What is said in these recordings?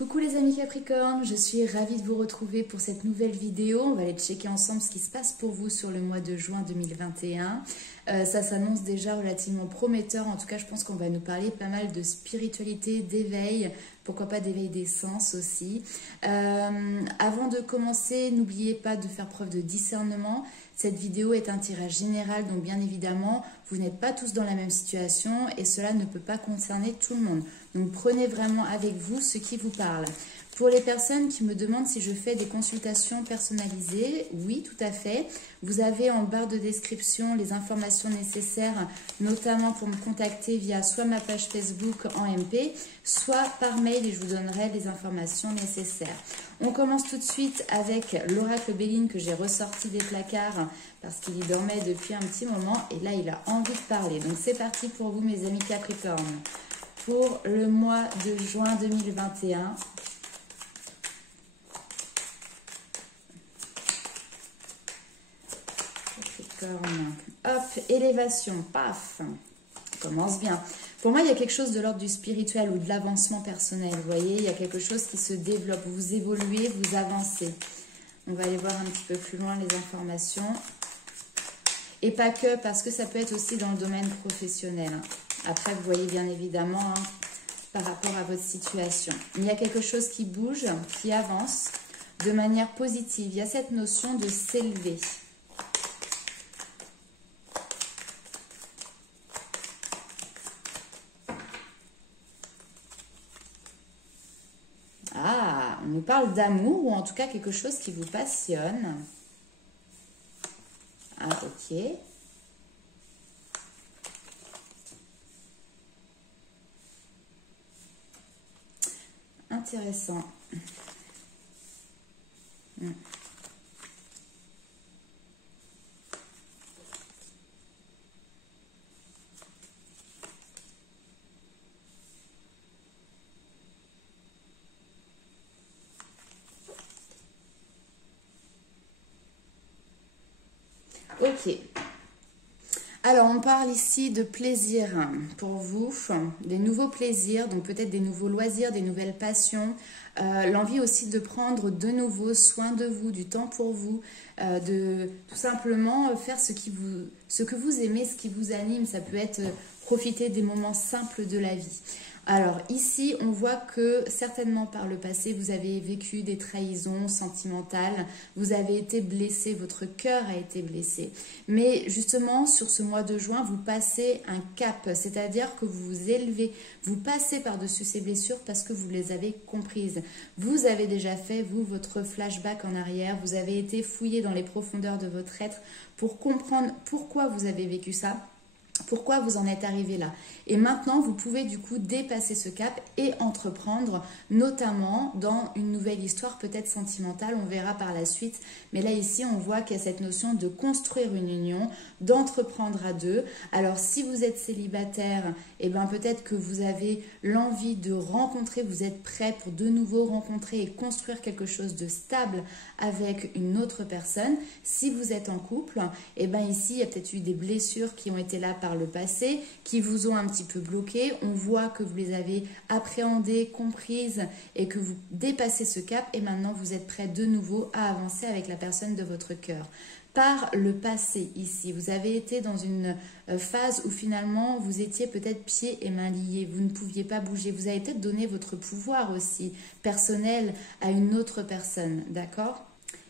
Coucou les amis Capricorne, je suis ravie de vous retrouver pour cette nouvelle vidéo. On va aller checker ensemble ce qui se passe pour vous sur le mois de juin 2021. Ça s'annonce déjà relativement prometteur. En tout cas, je pense qu'on va nous parler pas mal de spiritualité, d'éveil, pourquoi pas d'éveil des sens aussi. Avant de commencer, n'oubliez pas de faire preuve de discernement. Cette vidéo est un tirage général, donc bien évidemment, vous n'êtes pas tous dans la même situation et cela ne peut pas concerner tout le monde. Donc prenez vraiment avec vous ce qui vous parle. Pour les personnes qui me demandent si je fais des consultations personnalisées, oui, tout à fait. Vous avez en barre de description les informations nécessaires, notamment pour me contacter via soit ma page Facebook en MP, soit par mail et je vous donnerai les informations nécessaires. On commence tout de suite avec l'oracle Béline que j'ai ressorti des placards parce qu'il y dormait depuis un petit moment et là il a envie de parler. Donc c'est parti pour vous mes amis Capricorne. Pour le mois de juin 2021. Hop, élévation, paf, on commence bien. Pour moi, il y a quelque chose de l'ordre du spirituel ou de l'avancement personnel, vous voyez, il y a quelque chose qui se développe, vous évoluez, vous avancez. On va aller voir un petit peu plus loin les informations. Et pas que, parce que ça peut être aussi dans le domaine professionnel. Après, vous voyez bien évidemment par rapport à votre situation. Il y a quelque chose qui bouge, qui avance de manière positive. Il y a cette notion de s'élever. Ah, on nous parle d'amour ou en tout cas quelque chose qui vous passionne. Ah, ok. Intéressant. Ok. Alors, on parle ici de plaisir pour vous, des nouveaux plaisirs, donc peut-être des nouveaux loisirs, des nouvelles passions, l'envie aussi de prendre de nouveau soin de vous, du temps pour vous, de tout simplement faire ce que vous aimez, ce qui vous anime. Ça peut être profiter des moments simples de la vie. Alors ici, on voit que certainement par le passé, vous avez vécu des trahisons sentimentales, vous avez été blessé, votre cœur a été blessé. Mais justement, sur ce mois de juin, vous passez un cap, c'est-à-dire que vous vous élevez, vous passez par-dessus ces blessures parce que vous les avez comprises. Vous avez déjà fait, vous, votre flashback en arrière, vous avez été fouillé dans les profondeurs de votre être pour comprendre pourquoi vous avez vécu ça. Pourquoi vous en êtes arrivé là? Et maintenant, vous pouvez du coup dépasser ce cap et entreprendre, notamment dans une nouvelle histoire peut-être sentimentale, on verra par la suite. Mais là, ici, on voit qu'il y a cette notion de construire une union, d'entreprendre à deux. Alors, si vous êtes célibataire, eh bien peut-être que vous avez l'envie de rencontrer, vous êtes prêt pour de nouveau rencontrer et construire quelque chose de stable avec une autre personne. Si vous êtes en couple, eh bien ici, il y a peut-être eu des blessures qui ont été là par le passé, qui vous ont un petit peu bloqué. On voit que vous les avez appréhendées, comprises et que vous dépassez ce cap et maintenant vous êtes prêt de nouveau à avancer avec la personne de votre cœur. Par le passé ici, vous avez été dans une phase où finalement vous étiez peut-être pieds et mains liés, vous ne pouviez pas bouger, vous avez peut-être donné votre pouvoir aussi personnel à une autre personne, d'accord ?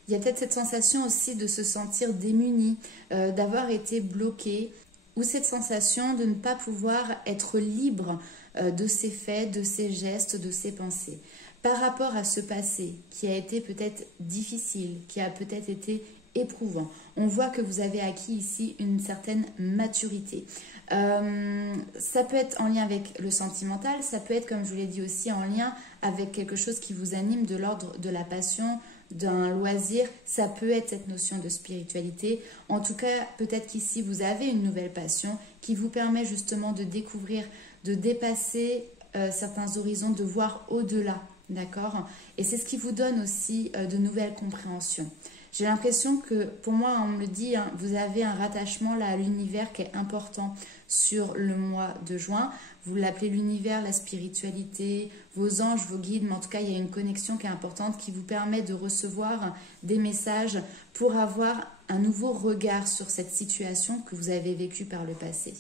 Il y a peut-être cette sensation aussi de se sentir démuni, d'avoir été bloqué, ou cette sensation de ne pas pouvoir être libre de ses faits, de ses gestes, de ses pensées. Par rapport à ce passé qui a été peut-être difficile, qui a peut-être été éprouvant, on voit que vous avez acquis ici une certaine maturité. Ça peut être en lien avec le sentimental, ça peut être, comme je vous l'ai dit aussi, en lien avec quelque chose qui vous anime de l'ordre de la passion, d'un loisir, ça peut être cette notion de spiritualité. En tout cas, peut-être qu'ici, vous avez une nouvelle passion qui vous permet justement de découvrir, de dépasser certains horizons, de voir au-delà, d'accord? Et c'est ce qui vous donne aussi de nouvelles compréhensions. J'ai l'impression que, pour moi, on me le dit, hein, vous avez un rattachement là à l'univers qui est important sur le mois de juin. Vous l'appelez l'univers, la spiritualité, vos anges, vos guides, mais en tout cas, il y a une connexion qui est importante qui vous permet de recevoir des messages pour avoir un nouveau regard sur cette situation que vous avez vécue par le passé.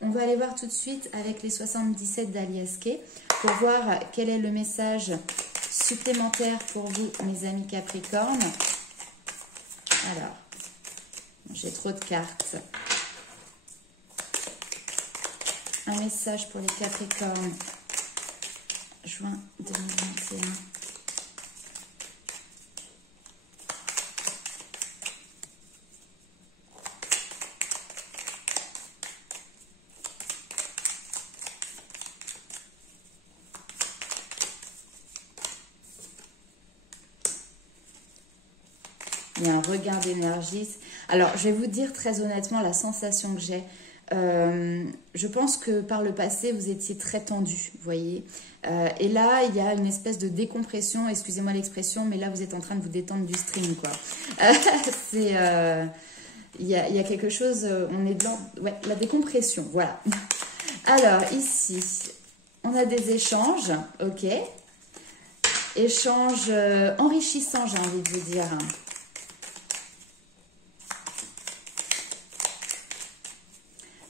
On va aller voir tout de suite avec les 77 d'Alias Kay pour voir quel est le message supplémentaire pour vous, mes amis Capricorne. Alors, j'ai trop de cartes. Un message pour les Capricornes, juin 2021. Il y a un regain d'énergie. Alors, je vais vous dire très honnêtement la sensation que j'ai. Je pense que par le passé, vous étiez très tendu, vous voyez. Et là, il y a une espèce de décompression, excusez-moi l'expression, mais là, vous êtes en train de vous détendre du string, quoi. Il y a quelque chose, on est dans ouais, la décompression, voilà. Alors, ici, on a des échanges, ok. Échanges enrichissants, j'ai envie de vous dire.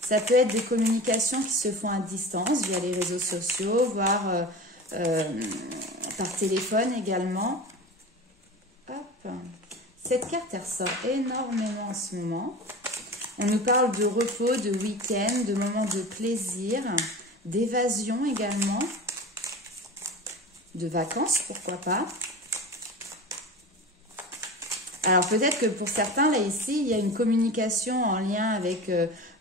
Ça peut être des communications qui se font à distance via les réseaux sociaux, voire par téléphone également. Hop. Cette carte, elle ressort énormément en ce moment. On nous parle de repos, de week-end, de moments de plaisir, d'évasion également, de vacances, pourquoi pas. Alors peut-être que pour certains, là ici, il y a une communication en lien avec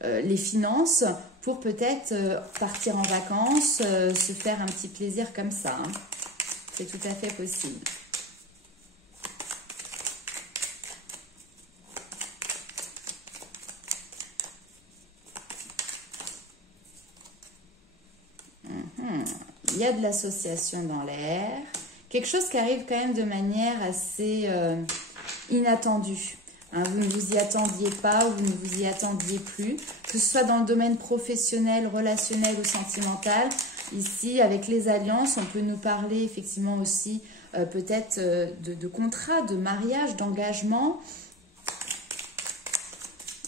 les finances pour peut-être partir en vacances, se faire un petit plaisir comme ça. Hein. C'est tout à fait possible. Il y a de l'association dans l'air. Quelque chose qui arrive quand même de manière assez inattendue. Hein, vous ne vous y attendiez pas ou vous ne vous y attendiez plus. Que ce soit dans le domaine professionnel, relationnel ou sentimental. Ici, avec les alliances, on peut nous parler effectivement aussi peut-être de contrat, de mariage, d'engagement.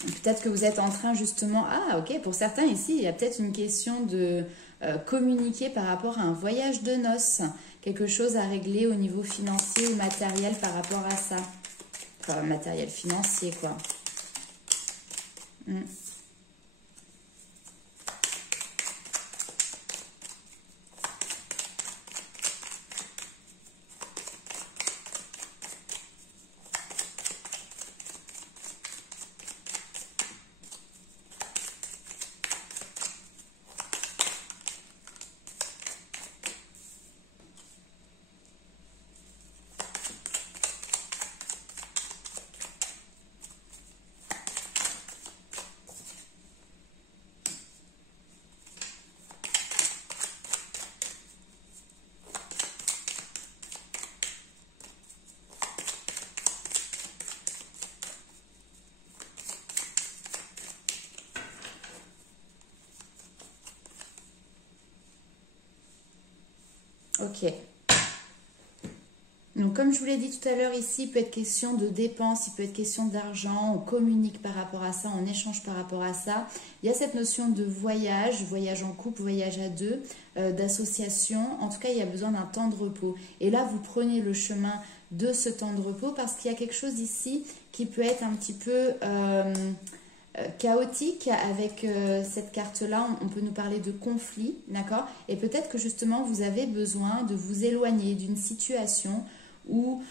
Peut-être que vous êtes en train justement... Ah, ok, pour certains ici, il y a peut-être une question de communiquer par rapport à un voyage de noces. Quelque chose à régler au niveau financier ou matériel par rapport à ça. Enfin, matériel financier, quoi. Ok. Donc, comme je vous l'ai dit tout à l'heure, ici, il peut être question de dépenses, il peut être question d'argent, on communique par rapport à ça, on échange par rapport à ça. Il y a cette notion de voyage, voyage en couple, voyage à deux, d'association. En tout cas, il y a besoin d'un temps de repos. Et là, vous prenez le chemin de ce temps de repos parce qu'il y a quelque chose ici qui peut être un petit peu... chaotique avec cette carte-là, on peut nous parler de conflit, d'accord? Et peut-être que justement, vous avez besoin de vous éloigner d'une situation où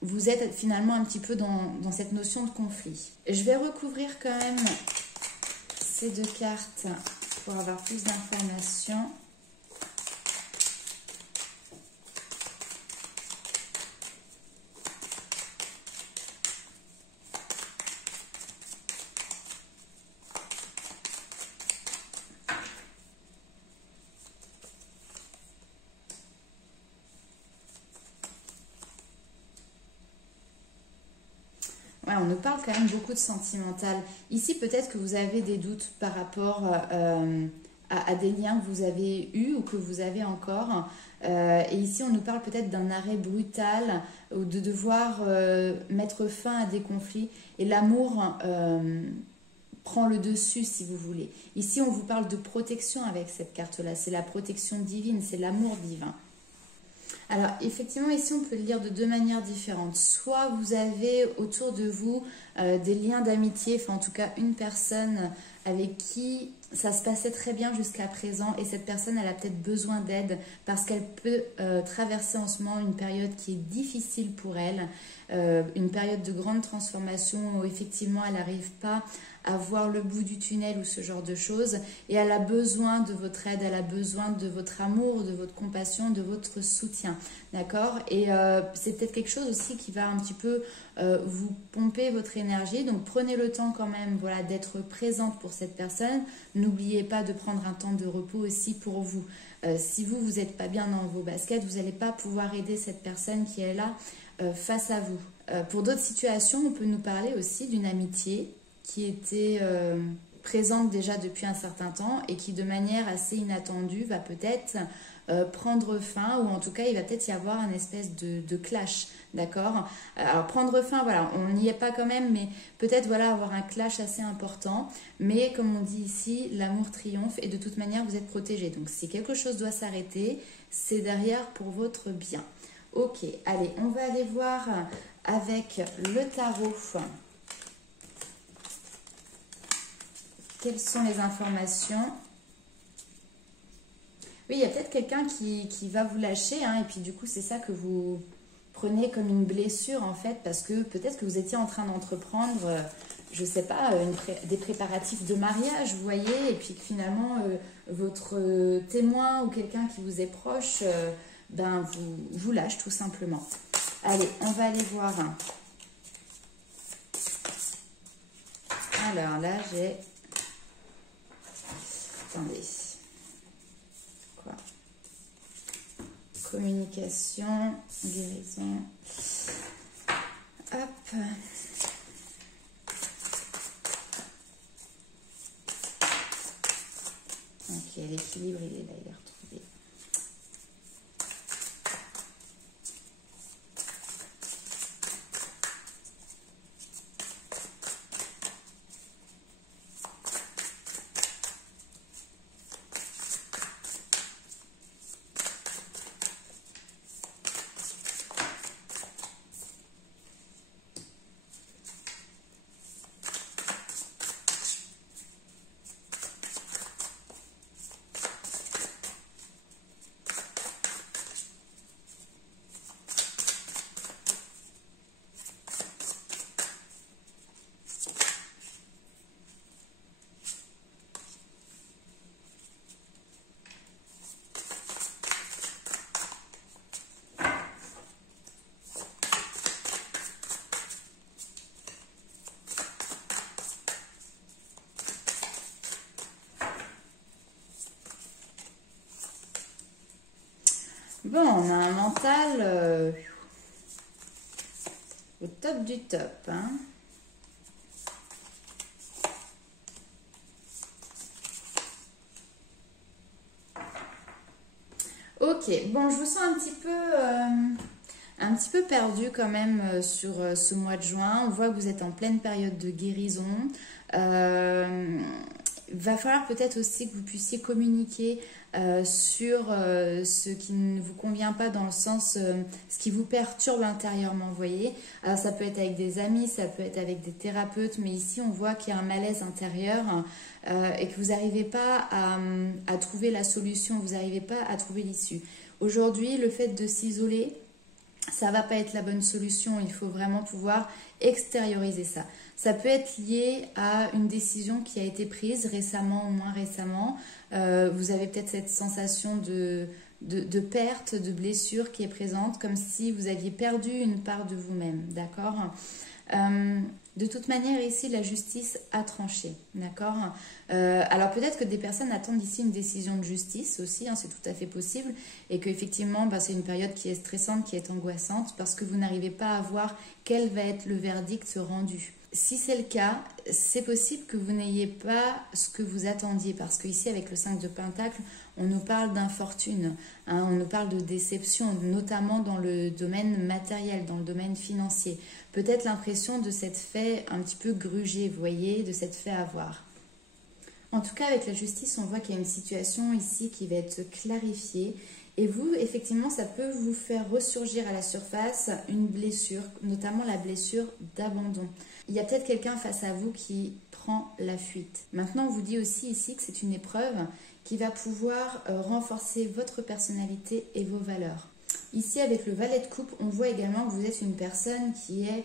vous êtes finalement un petit peu dans cette notion de conflit. Je vais recouvrir quand même ces deux cartes pour avoir plus d'informations. on nous parle quand même beaucoup de sentimental. Ici, peut-être que vous avez des doutes par rapport à des liens que vous avez eus ou que vous avez encore. Et ici, on nous parle peut-être d'un arrêt brutal ou de devoir mettre fin à des conflits. Et l'amour prend le dessus, si vous voulez. Ici, on vous parle de protection avec cette carte-là. C'est la protection divine, c'est l'amour divin. Alors, effectivement, ici, on peut le lire de deux manières différentes. Soit vous avez autour de vous des liens d'amitié, enfin en tout cas une personne avec qui ça se passait très bien jusqu'à présent et cette personne, elle a peut-être besoin d'aide parce qu'elle peut traverser en ce moment une période qui est difficile pour elle, une période de grande transformation où effectivement elle n'arrive pas à voir le bout du tunnel ou ce genre de choses et elle a besoin de votre aide, elle a besoin de votre amour, de votre compassion, de votre soutien, d'accord? Et c'est peut-être quelque chose aussi qui va un petit peu vous pomper votre énergie, donc prenez le temps quand même, voilà, d'être présente pour cette personne. N'oubliez pas de prendre un temps de repos aussi pour vous. Si vous n'êtes pas bien dans vos baskets, vous n'allez pas pouvoir aider cette personne qui est là face à vous. Pour d'autres situations, on peut nous parler aussi d'une amitié qui était présente déjà depuis un certain temps et qui de manière assez inattendue va peut-être prendre fin, ou en tout cas il va peut-être y avoir un espèce de clash, d'accord? Alors prendre fin, voilà, on n'y est pas quand même, mais peut-être voilà avoir un clash assez important, mais comme on dit ici, l'amour triomphe et de toute manière vous êtes protégés, donc si quelque chose doit s'arrêter, c'est derrière pour votre bien. Ok, allez, on va aller voir avec le tarot. Quelles sont les informations? Oui, il y a peut-être quelqu'un qui va vous lâcher, hein, et puis du coup, c'est ça que vous prenez comme une blessure, en fait, parce que peut-être que vous étiez en train d'entreprendre, je ne sais pas, des préparatifs de mariage, vous voyez, et puis que finalement, votre témoin ou quelqu'un qui vous est proche, ben, vous lâche tout simplement. Allez, on va aller voir. Alors là, j'ai... Attendez. Quoi? Communication, guérison. Hop. Ok, l'équilibre, il est là, il est retrouvé. Bon, on a un mental au top du top, hein. Ok, bon, je vous sens un petit peu perdu quand même sur ce mois de juin. On voit que vous êtes en pleine période de guérison. Il va falloir peut-être aussi que vous puissiez communiquer sur ce qui ne vous convient pas, dans le sens ce qui vous perturbe intérieurement, vous voyez. Alors ça peut être avec des amis, ça peut être avec des thérapeutes, mais ici on voit qu'il y a un malaise intérieur et que vous n'arrivez pas à trouver la solution, vous n'arrivez pas à trouver l'issue. Aujourd'hui, le fait de s'isoler, ça ne va pas être la bonne solution, il faut vraiment pouvoir extérioriser ça. Ça peut être lié à une décision qui a été prise récemment ou moins récemment. Vous avez peut-être cette sensation de perte, de blessure qui est présente, comme si vous aviez perdu une part de vous-même, d'accord? De toute manière, ici, la justice a tranché, d'accord. Alors peut-être que des personnes attendent ici une décision de justice aussi, hein, c'est tout à fait possible, et qu'effectivement, c'est une période qui est stressante, qui est angoissante, parce que vous n'arrivez pas à voir quel va être le verdict rendu. Si c'est le cas, c'est possible que vous n'ayez pas ce que vous attendiez, parce qu'ici, avec le 5 de Pentacle, on nous parle d'infortune, hein, on nous parle de déception, notamment dans le domaine matériel, dans le domaine financier. Peut-être l'impression de s'être fait un petit peu gruger, vous voyez, de s'être fait avoir. En tout cas, avec la justice, on voit qu'il y a une situation ici qui va être clarifiée. Et vous, effectivement, ça peut vous faire ressurgir à la surface une blessure, notamment la blessure d'abandon. Il y a peut-être quelqu'un face à vous qui prend la fuite. Maintenant, on vous dit aussi ici que c'est une épreuve qui va pouvoir renforcer votre personnalité et vos valeurs. Ici, avec le valet de coupe, on voit également que vous êtes une personne qui est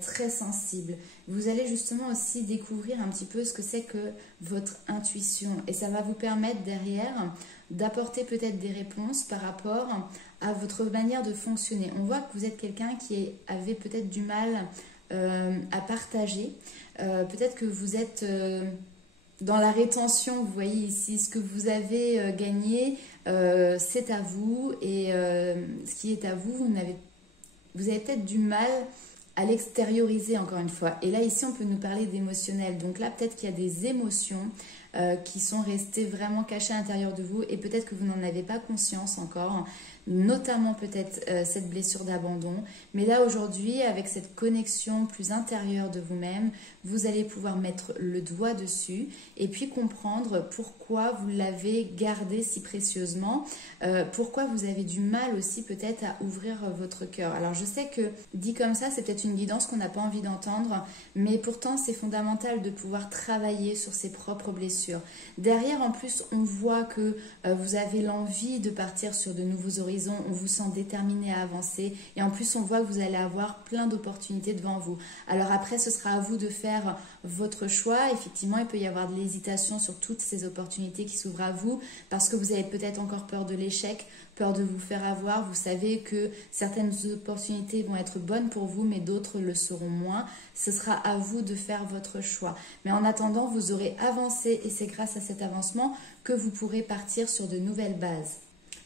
très sensible. Vous allez justement aussi découvrir un petit peu ce que c'est que votre intuition. Et ça va vous permettre derrière d'apporter peut-être des réponses par rapport à votre manière de fonctionner. On voit que vous êtes quelqu'un qui avait peut-être du mal à partager. Peut-être que vous êtes dans la rétention, vous voyez ici, ce que vous avez gagné, c'est à vous. Et ce qui est à vous, vous avez peut-être du mal à l'extérioriser encore une fois. Et là, ici, on peut nous parler d'émotionnel. Donc là, peut-être qu'il y a des émotions qui sont restées vraiment cachées à l'intérieur de vous et peut-être que vous n'en avez pas conscience encore, notamment peut-être cette blessure d'abandon. Mais là, aujourd'hui, avec cette connexion plus intérieure de vous-même, vous allez pouvoir mettre le doigt dessus et puis comprendre pourquoi vous l'avez gardé si précieusement, pourquoi vous avez du mal aussi peut-être à ouvrir votre cœur. Alors, je sais que dit comme ça, c'est peut-être une guidance qu'on n'a pas envie d'entendre, mais pourtant, c'est fondamental de pouvoir travailler sur ses propres blessures. Derrière, en plus, on voit que vous avez l'envie de partir sur de nouveaux horizons, on vous sent déterminé à avancer et en plus, on voit que vous allez avoir plein d'opportunités devant vous. Alors après, ce sera à vous de faire votre choix. Effectivement, il peut y avoir de l'hésitation sur toutes ces opportunités qui s'ouvrent à vous parce que vous avez peut-être encore peur de l'échec, peur de vous faire avoir. Vous savez que certaines opportunités vont être bonnes pour vous, mais d'autres le seront moins. Ce sera à vous de faire votre choix. Mais en attendant, vous aurez avancé et c'est grâce à cet avancement que vous pourrez partir sur de nouvelles bases.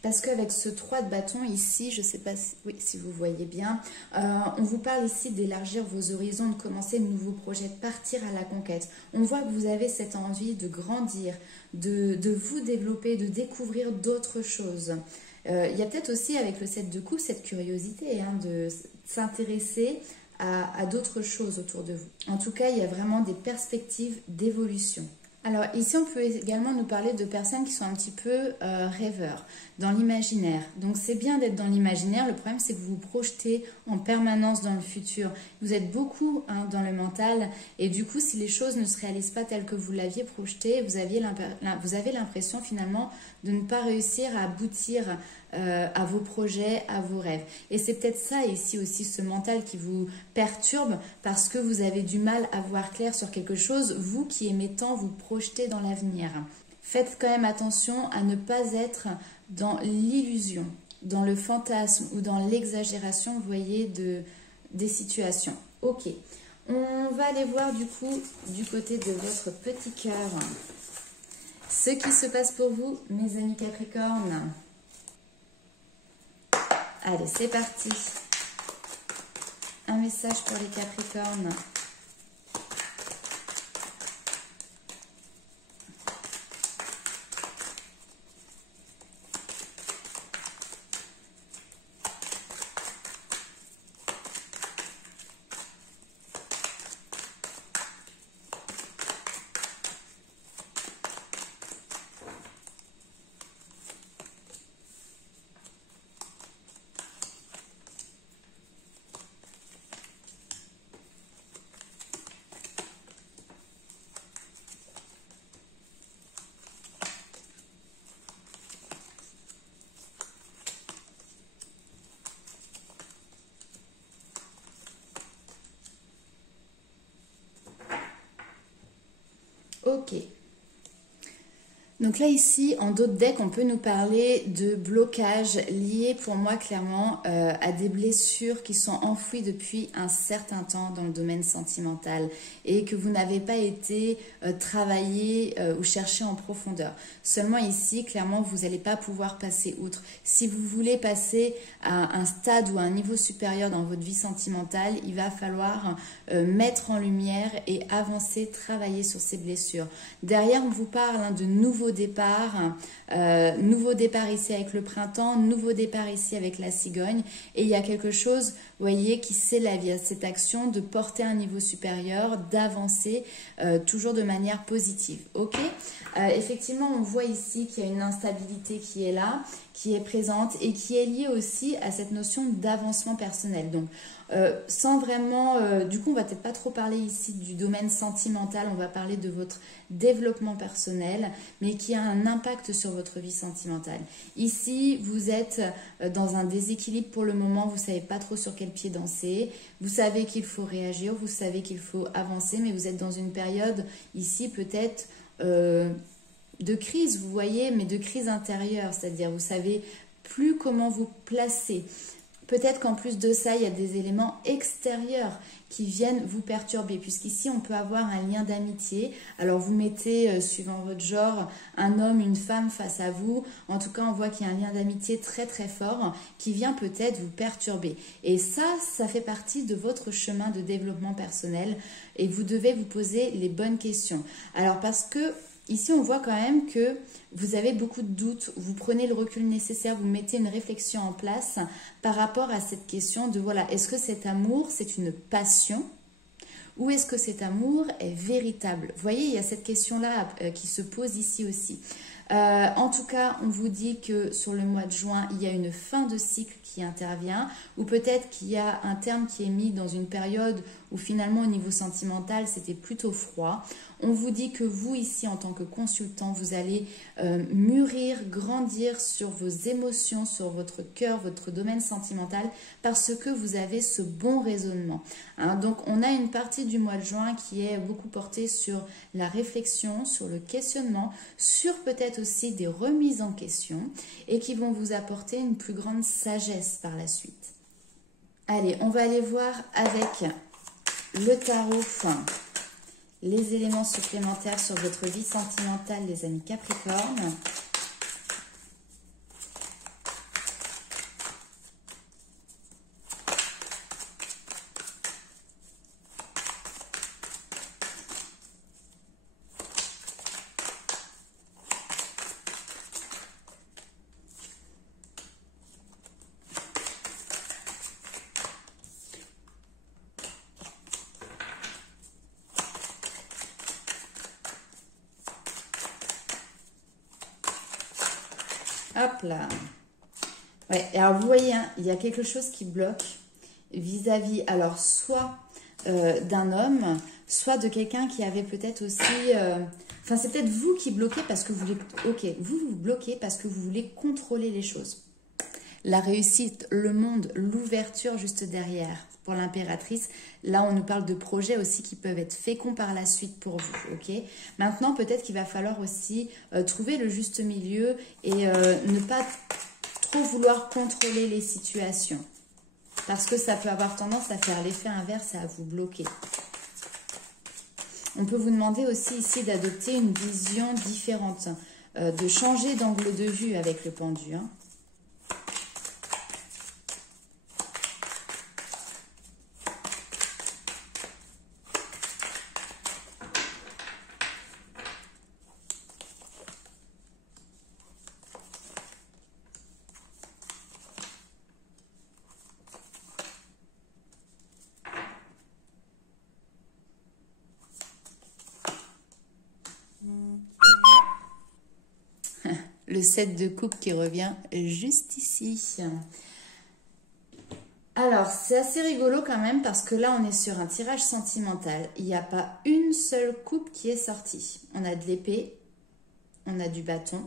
Parce qu'avec ce 3 de bâton ici, je ne sais pas si vous voyez bien, on vous parle ici d'élargir vos horizons, de commencer de nouveaux projets, de partir à la conquête. On voit que vous avez cette envie de grandir, de vous développer, de découvrir d'autres choses. Il y a peut-être aussi avec le 7 de coupe cette curiosité de s'intéresser à d'autres choses autour de vous. En tout cas, il y a vraiment des perspectives d'évolution. Alors ici, on peut également nous parler de personnes qui sont un petit peu rêveurs, dans l'imaginaire. Donc c'est bien d'être dans l'imaginaire, le problème c'est que vous vous projetez en permanence dans le futur. Vous êtes beaucoup dans le mental et du coup, si les choses ne se réalisent pas telles que vous l'aviez projeté, vous avez l'impression finalement de ne pas réussir à aboutir à vos projets, à vos rêves. Et c'est peut-être ça ici aussi, ce mental qui vous perturbe parce que vous avez du mal à voir clair sur quelque chose, vous qui aimez tant vous projeter dans l'avenir. Faites quand même attention à ne pas être dans l'illusion, dans le fantasme ou dans l'exagération, vous voyez, des situations. Ok, on va aller voir du coup du côté de votre petit cœur ce qui se passe pour vous, mes amis Capricorne. Allez, c'est parti. Un message pour les Capricornes. Ok. Donc là ici, en d'autres decks, on peut nous parler de blocages liés pour moi clairement à des blessures qui sont enfouies depuis un certain temps dans le domaine sentimental et que vous n'avez pas été travaillé ou cherché en profondeur. Seulement ici, clairement, vous n'allez pas pouvoir passer outre. Si vous voulez passer à un stade ou à un niveau supérieur dans votre vie sentimentale, il va falloir mettre en lumière et avancer, travailler sur ces blessures. Derrière, on vous parle de nouveaux départ, nouveau départ ici avec le printemps, nouveau départ ici avec la cigogne, et il y a quelque chose, vous voyez, qui s'élève, il y a cette action de porter un niveau supérieur, d'avancer toujours de manière positive, ok. Effectivement, on voit ici qu'il y a une instabilité qui est là, qui est présente et qui est liée aussi à cette notion d'avancement personnel. Donc, sans vraiment, du coup, on va peut-être pas trop parler ici du domaine sentimental, on va parler de votre développement personnel, mais qui a un impact sur votre vie sentimentale. Ici, vous êtes dans un déséquilibre pour le moment, vous savez pas trop sur quel pied danser, vous savez qu'il faut réagir, vous savez qu'il faut avancer, mais vous êtes dans une période ici peut-être de crise, vous voyez, mais de crise intérieure, c'est-à-dire vous savez plus comment vous placer. Peut-être qu'en plus de ça, il y a des éléments extérieurs qui viennent vous perturber, puisqu'ici, on peut avoir un lien d'amitié. Alors, vous mettez, suivant votre genre, un homme, une femme face à vous. En tout cas, on voit qu'il y a un lien d'amitié très, très fort qui vient peut-être vous perturber. Et ça fait partie de votre chemin de développement personnel et vous devez vous poser les bonnes questions. Alors, parce que ici, on voit quand même que vous avez beaucoup de doutes, vous prenez le recul nécessaire, vous mettez une réflexion en place par rapport à cette question de, voilà, est-ce que cet amour, c'est une passion ou est-ce que cet amour est véritable? Vous voyez, il y a cette question-là qui se pose ici aussi. En tout cas, on vous dit que sur le mois de juin, il y a une fin de cycle qui intervient, ou peut-être qu'il y a un terme qui est mis dans une période où finalement au niveau sentimental, c'était plutôt froid. On vous dit que vous, ici, en tant que consultant, vous allez mûrir, grandir sur vos émotions, sur votre cœur, votre domaine sentimental, parce que vous avez ce bon raisonnement. Hein, donc, on a une partie du mois de juin qui est beaucoup portée sur la réflexion, sur le questionnement, sur peut-être aussi des remises en question et qui vont vous apporter une plus grande sagesse par la suite. Allez, on va aller voir avec le tarot les éléments supplémentaires sur votre vie sentimentale, les amis Capricorne. Hop là. Ouais, alors vous voyez, hein, il y a quelque chose qui bloque vis-à-vis, alors soit d'un homme, soit de quelqu'un qui avait peut-être aussi... Enfin, c'est peut-être vous qui bloquez parce que vous voulez... Ok, vous bloquez parce que vous voulez contrôler les choses. La réussite, le monde, l'ouverture juste derrière. Pour l'impératrice, là on nous parle de projets aussi qui peuvent être féconds par la suite pour vous, ok? Maintenant peut-être qu'il va falloir aussi trouver le juste milieu et ne pas trop vouloir contrôler les situations, parce que ça peut avoir tendance à faire l'effet inverse et à vous bloquer. On peut vous demander aussi ici d'adopter une vision différente, de changer d'angle de vue avec le pendu, hein. Le 7 de coupe qui revient juste ici. Alors, c'est assez rigolo quand même parce que là, on est sur un tirage sentimental. Il n'y a pas une seule coupe qui est sortie. On a de l'épée, on a du bâton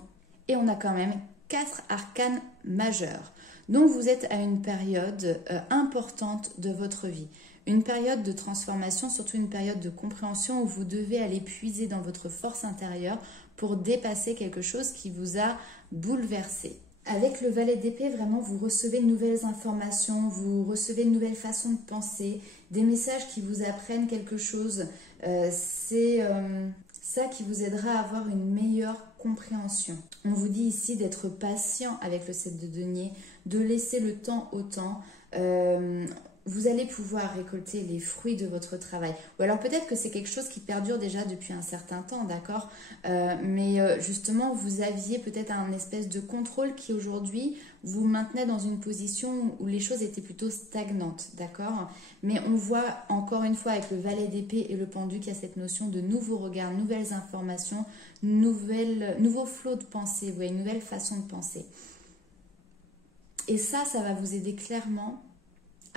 et on a quand même 4 arcanes majeurs. Donc, vous êtes à une période importante de votre vie. Une période de transformation, surtout une période de compréhension où vous devez aller puiser dans votre force intérieure pour dépasser quelque chose qui vous a bouleversé. Avec le valet d'épée, vraiment, vous recevez de nouvelles informations, vous recevez de nouvelles façons de penser, des messages qui vous apprennent quelque chose. C'est ça qui vous aidera à avoir une meilleure compréhension. On vous dit ici d'être patient avec le 7 de denier, de laisser le temps au temps. Vous allez pouvoir récolter les fruits de votre travail. Ou alors peut-être que c'est quelque chose qui perdure déjà depuis un certain temps, d'accord, mais justement, vous aviez peut-être un espèce de contrôle qui aujourd'hui vous maintenait dans une position où les choses étaient plutôt stagnantes, d'accord. Mais on voit encore une fois avec le valet d'épée et le pendu qu'il y a cette notion de nouveaux regards, nouvelles informations, nouveaux flots de pensée, vous voyez, une nouvelle façon de penser. Et ça va vous aider clairement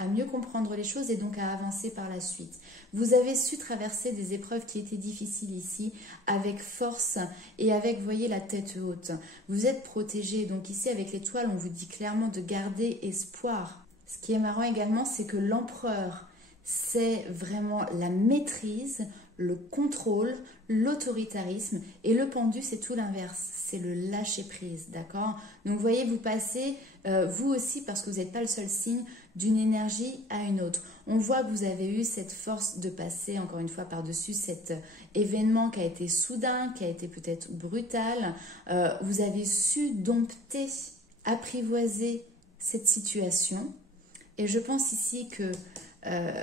à mieux comprendre les choses et donc à avancer par la suite. Vous avez su traverser des épreuves qui étaient difficiles ici avec force et avec, vous voyez, la tête haute. Vous êtes protégé, donc ici avec l'étoile, on vous dit clairement de garder espoir. Ce qui est marrant également, c'est que l'empereur, c'est vraiment la maîtrise, le contrôle, l'autoritarisme, et le pendu, c'est tout l'inverse, c'est le lâcher-prise, d'accord. Donc vous voyez, vous passez, vous aussi, parce que vous n'êtes pas le seul signe, d'une énergie à une autre. On voit que vous avez eu cette force de passer, encore une fois, par-dessus cet événement qui a été soudain, qui a été peut-être brutal. Vous avez su dompter, apprivoiser cette situation. Et je pense ici que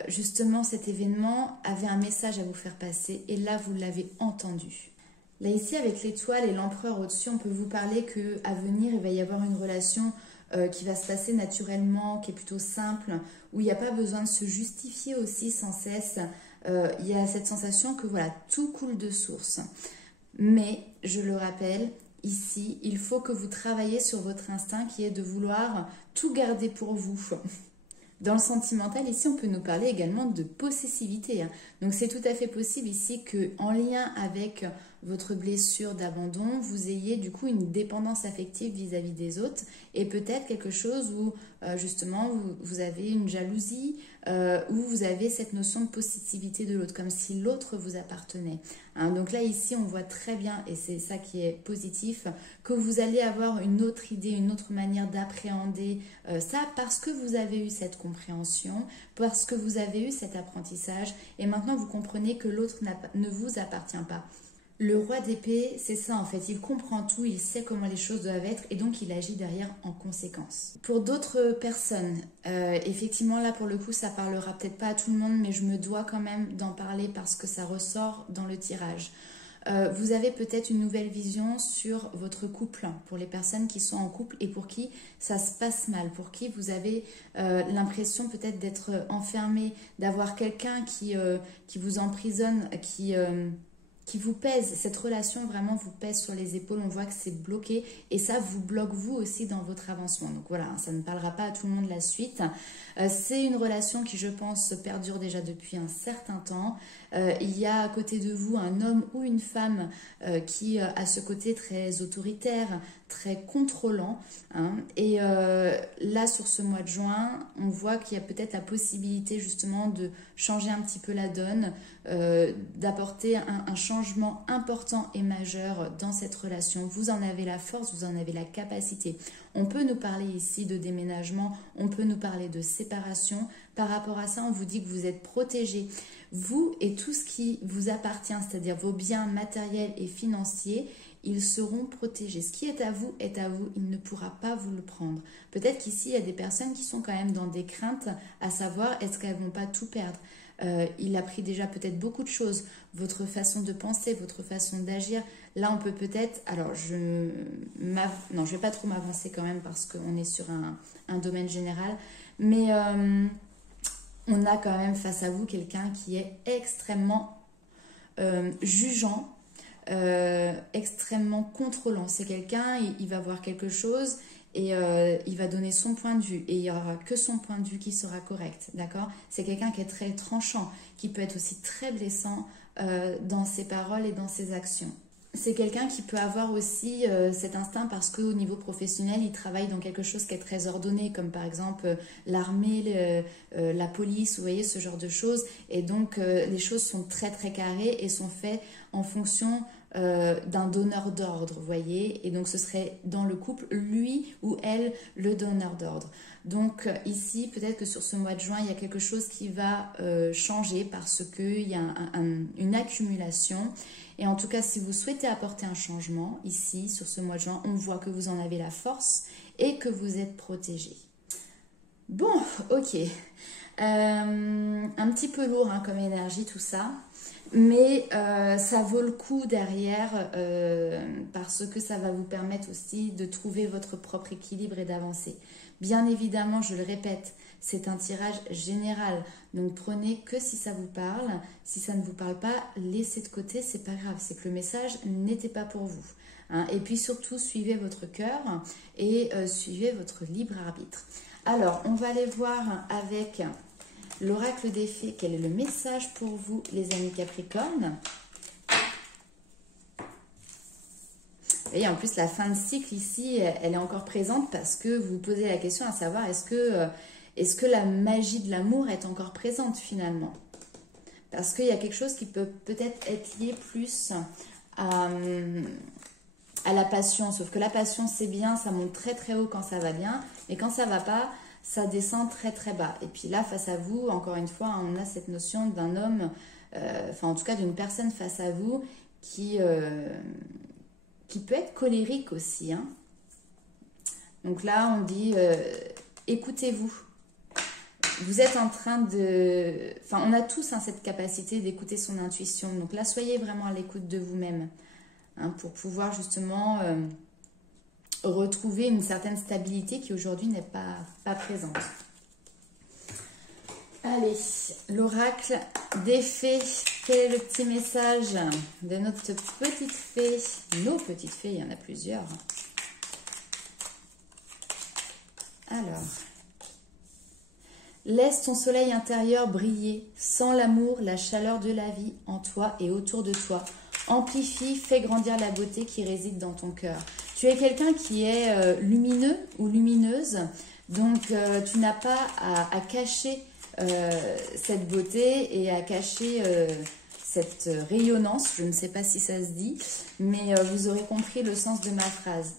justement cet événement avait un message à vous faire passer et là vous l'avez entendu. Là ici avec l'étoile et l'empereur au-dessus, on peut vous parler qu'à venir il va y avoir une relation qui va se passer naturellement, qui est plutôt simple, où il n'y a pas besoin de se justifier aussi sans cesse. Il y a cette sensation que voilà, tout coule de source. Mais je le rappelle, ici il faut que vous travaillez sur votre instinct qui est de vouloir tout garder pour vous. Dans le sentimental, ici, on peut nous parler également de possessivité. Hein. Donc, c'est tout à fait possible ici qu'en lien avec votre blessure d'abandon, vous ayez du coup une dépendance affective vis-à-vis des autres et peut-être quelque chose où justement vous avez une jalousie, où vous avez cette notion de possessivité de l'autre, comme si l'autre vous appartenait. Hein. Donc là, ici, on voit très bien, et c'est ça qui est positif, que vous allez avoir une autre idée, une autre manière d'appréhender ça parce que vous avez eu cette compréhension, parce que vous avez eu cet apprentissage et maintenant vous comprenez que l'autre ne vous appartient pas. Le roi d'épée, c'est ça en fait, il comprend tout, il sait comment les choses doivent être et donc il agit derrière en conséquence. Pour d'autres personnes, effectivement là pour le coup ça parlera peut-être pas à tout le monde mais je me dois quand même d'en parler parce que ça ressort dans le tirage. Vous avez peut-être une nouvelle vision sur votre couple, pour les personnes qui sont en couple et pour qui ça se passe mal, pour qui vous avez l'impression peut-être d'être enfermé, d'avoir quelqu'un qui vous emprisonne, qui vous pèse, cette relation vraiment vous pèse sur les épaules, on voit que c'est bloqué et ça vous bloque vous aussi dans votre avancement. Donc voilà, ça ne parlera pas à tout le monde la suite. C'est une relation qui je pense perdure déjà depuis un certain temps. Il y a à côté de vous un homme ou une femme qui a ce côté très autoritaire, très contrôlant. Hein. Et là sur ce mois de juin, on voit qu'il y a peut-être la possibilité justement de changer un petit peu la donne, d'apporter un changement important et majeur dans cette relation. Vous en avez la force, vous en avez la capacité. On peut nous parler ici de déménagement, on peut nous parler de séparation. Par rapport à ça, on vous dit que vous êtes protégé. Vous et tout ce qui vous appartient, c'est-à-dire vos biens matériels et financiers, ils seront protégés. Ce qui est à vous, il ne pourra pas vous le prendre. Peut-être qu'ici, il y a des personnes qui sont quand même dans des craintes, à savoir, est-ce qu'elles ne vont pas tout perdre ? Il a pris déjà peut-être beaucoup de choses, votre façon de penser, votre façon d'agir. Là, on peut peut-être... Alors, non, je ne vais pas trop m'avancer quand même parce qu'on est sur un domaine général. Mais on a quand même face à vous quelqu'un qui est extrêmement jugeant, extrêmement contrôlant. C'est quelqu'un, il va voir quelque chose et il va donner son point de vue et il n'y aura que son point de vue qui sera correct, d'accord? C'est quelqu'un qui est très tranchant, qui peut être aussi très blessant dans ses paroles et dans ses actions. C'est quelqu'un qui peut avoir aussi cet instinct parce qu'au niveau professionnel, il travaille dans quelque chose qui est très ordonné, comme par exemple l'armée, la police, vous voyez, ce genre de choses. Et donc, les choses sont très très carrées et sont faites en fonction d'un donneur d'ordre, vous voyez. Et donc ce serait dans le couple, lui ou elle, le donneur d'ordre. Donc ici, peut-être que sur ce mois de juin, il y a quelque chose qui va changer parce qu'il y a une accumulation. Et en tout cas, si vous souhaitez apporter un changement, ici, sur ce mois de juin, on voit que vous en avez la force et que vous êtes protégé. Bon, ok. Un petit peu lourd hein, comme énergie tout ça, mais ça vaut le coup derrière parce que ça va vous permettre aussi de trouver votre propre équilibre et d'avancer. Bien évidemment, je le répète, c'est un tirage général, donc prenez que si ça vous parle. Si ça ne vous parle pas, laissez de côté, c'est pas grave, c'est que le message n'était pas pour vous. Hein. Et puis surtout, suivez votre cœur et suivez votre libre arbitre. Alors, on va aller voir avec l'oracle des fées, quel est le message pour vous, les amis Capricorne. Et en plus, la fin de cycle ici, elle est encore présente parce que vous vous posez la question à savoir est-ce que la magie de l'amour est encore présente finalement? Parce qu'il y a quelque chose qui peut peut-être être lié plus à la passion. Sauf que la passion, c'est bien, ça monte très très haut quand ça va bien. Mais quand ça va pas, ça descend très très bas. Et puis là, face à vous, encore une fois, on a cette notion d'un homme, enfin en tout cas d'une personne face à vous qui peut être colérique aussi. Hein. Donc là, on dit, écoutez-vous. Vous êtes en train de... Enfin, on a tous hein, cette capacité d'écouter son intuition. Donc là, soyez vraiment à l'écoute de vous-même hein, pour pouvoir justement retrouver une certaine stabilité qui aujourd'hui n'est pas présente. Allez, l'oracle des fées. Quel est le petit message de notre petite fée? Nos petites fées, il y en a plusieurs. Alors, laisse ton soleil intérieur briller. Sans l'amour, la chaleur de la vie en toi et autour de toi. Amplifie, fais grandir la beauté qui réside dans ton cœur. Tu es quelqu'un qui est lumineux ou lumineuse, donc tu n'as pas à cacher cette beauté et à cacher cette rayonnance. Je ne sais pas si ça se dit, mais vous aurez compris le sens de ma phrase.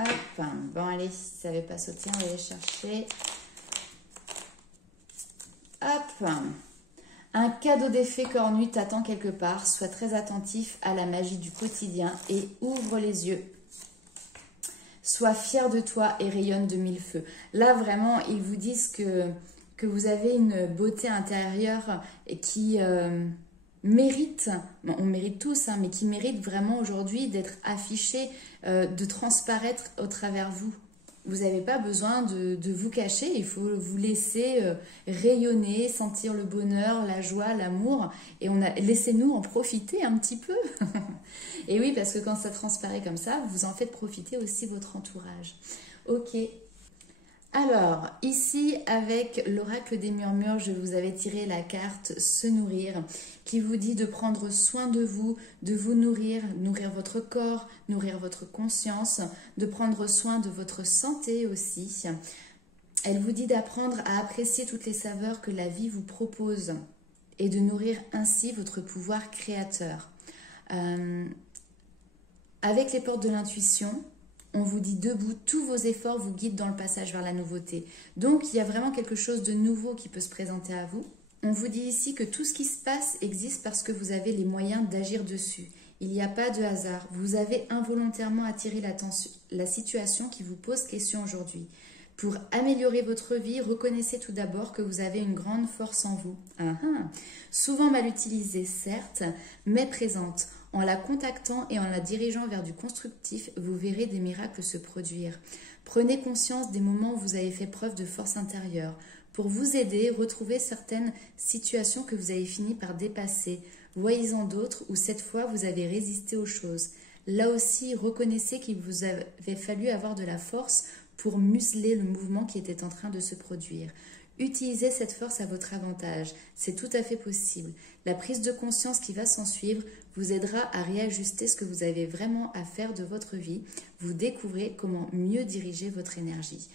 Hop, bon allez, si ça n'avait pas sauté, on va aller chercher. Hop, un cadeau d'effet cornu t'attend quelque part. Sois très attentif à la magie du quotidien et ouvre les yeux. Sois fier de toi et rayonne de mille feux. Là, vraiment, ils vous disent que vous avez une beauté intérieure qui mérite, bon, on mérite tous, hein, mais qui mérite vraiment aujourd'hui d'être affichée, de transparaître au travers vous. Vous n'avez pas besoin de vous cacher, il faut vous laisser rayonner, sentir le bonheur, la joie, l'amour, et laissez-nous en profiter un petit peu. Et oui, parce que quand ça transparaît comme ça, vous en faites profiter aussi votre entourage. Ok. Alors, ici, avec l'oracle des murmures, je vous avais tiré la carte se nourrir, qui vous dit de prendre soin de vous nourrir, nourrir votre corps, nourrir votre conscience, de prendre soin de votre santé aussi. Elle vous dit d'apprendre à apprécier toutes les saveurs que la vie vous propose et de nourrir ainsi votre pouvoir créateur. Avec les portes de l'intuition, on vous dit debout, tous vos efforts vous guident dans le passage vers la nouveauté. Donc, il y a vraiment quelque chose de nouveau qui peut se présenter à vous. On vous dit ici que tout ce qui se passe existe parce que vous avez les moyens d'agir dessus. Il n'y a pas de hasard. Vous avez involontairement attiré la situation qui vous pose question aujourd'hui. Pour améliorer votre vie, reconnaissez tout d'abord que vous avez une grande force en vous. Souvent mal utilisée, certes, mais présente. En la contactant et en la dirigeant vers du constructif, vous verrez des miracles se produire. Prenez conscience des moments où vous avez fait preuve de force intérieure. pour vous aider, retrouver certaines situations que vous avez fini par dépasser. Voyez-en d'autres où cette fois vous avez résisté aux choses. Là aussi, reconnaissez qu'il vous avait fallu avoir de la force pour museler le mouvement qui était en train de se produire. Utilisez cette force à votre avantage, c'est tout à fait possible. La prise de conscience qui va s'en suivre vous aidera à réajuster ce que vous avez vraiment à faire de votre vie. Vous découvrez comment mieux diriger votre énergie.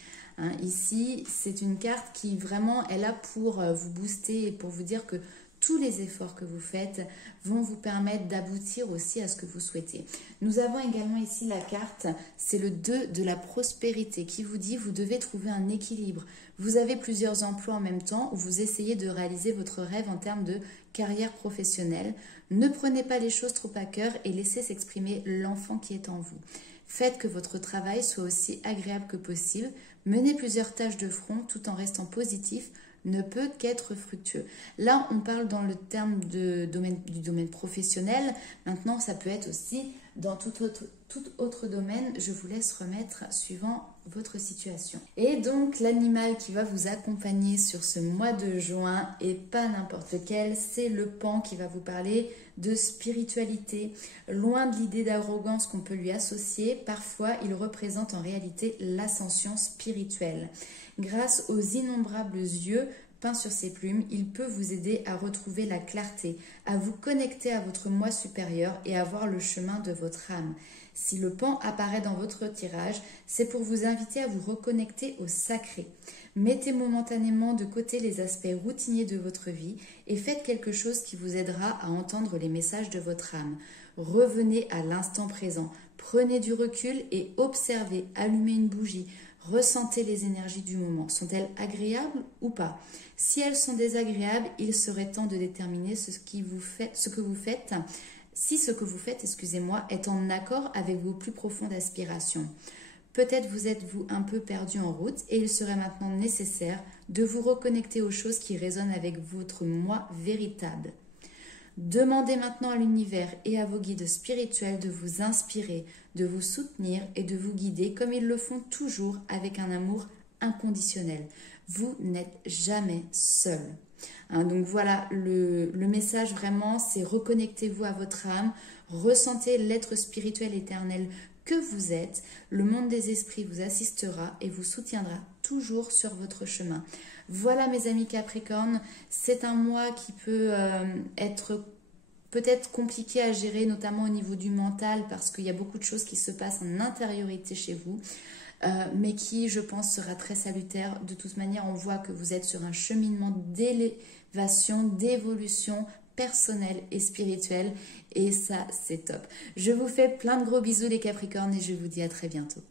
Ici, c'est une carte qui vraiment est là pour vous booster et pour vous dire que tous les efforts que vous faites vont vous permettre d'aboutir aussi à ce que vous souhaitez. Nous avons également ici la carte, c'est le 2 de la prospérité qui vous dit vous devez trouver un équilibre. Vous avez plusieurs emplois en même temps où vous essayez de réaliser votre rêve en termes de carrière professionnelle. Ne prenez pas les choses trop à cœur et laissez s'exprimer l'enfant qui est en vous. Faites que votre travail soit aussi agréable que possible. Menez plusieurs tâches de front tout en restant positif ne peut qu'être fructueux. Là, on parle dans le terme du domaine professionnel. Maintenant, ça peut être aussi dans tout autre domaine. Je vous laisse remettre suivant votre situation. Et donc, l'animal qui va vous accompagner sur ce mois de juin, et pas n'importe lequel, c'est le pan qui va vous parler de spiritualité. Loin de l'idée d'arrogance qu'on peut lui associer, parfois, il représente en réalité l'ascension spirituelle. Grâce aux innombrables yeux peints sur ses plumes, il peut vous aider à retrouver la clarté, à vous connecter à votre moi supérieur et à voir le chemin de votre âme. Si le pan apparaît dans votre tirage, c'est pour vous inviter à vous reconnecter au sacré. Mettez momentanément de côté les aspects routiniers de votre vie et faites quelque chose qui vous aidera à entendre les messages de votre âme. Revenez à l'instant présent, prenez du recul et observez, allumez une bougie. Ressentez les énergies du moment. Sont-elles agréables ou pas? Si elles sont désagréables, il serait temps de déterminer si ce que vous faites, est en accord avec vos plus profondes aspirations. Peut-être vous êtes-vous un peu perdu en route et il serait maintenant nécessaire de vous reconnecter aux choses qui résonnent avec votre moi véritable. Demandez maintenant à l'univers et à vos guides spirituels de vous inspirer, de vous soutenir et de vous guider comme ils le font toujours avec un amour inconditionnel. Vous n'êtes jamais seul. Donc voilà, le message vraiment, c'est reconnectez-vous à votre âme, ressentez l'être spirituel éternel que vous êtes. Le monde des esprits vous assistera et vous soutiendra toujours sur votre chemin. Voilà mes amis Capricorne, c'est un mois qui peut être peut-être compliqué à gérer, notamment au niveau du mental, parce qu'il y a beaucoup de choses qui se passent en intériorité chez vous, mais qui, je pense, sera très salutaire. De toute manière, on voit que vous êtes sur un cheminement d'élévation, d'évolution personnelle et spirituelle, et ça, c'est top. Je vous fais plein de gros bisous les Capricornes et je vous dis à très bientôt.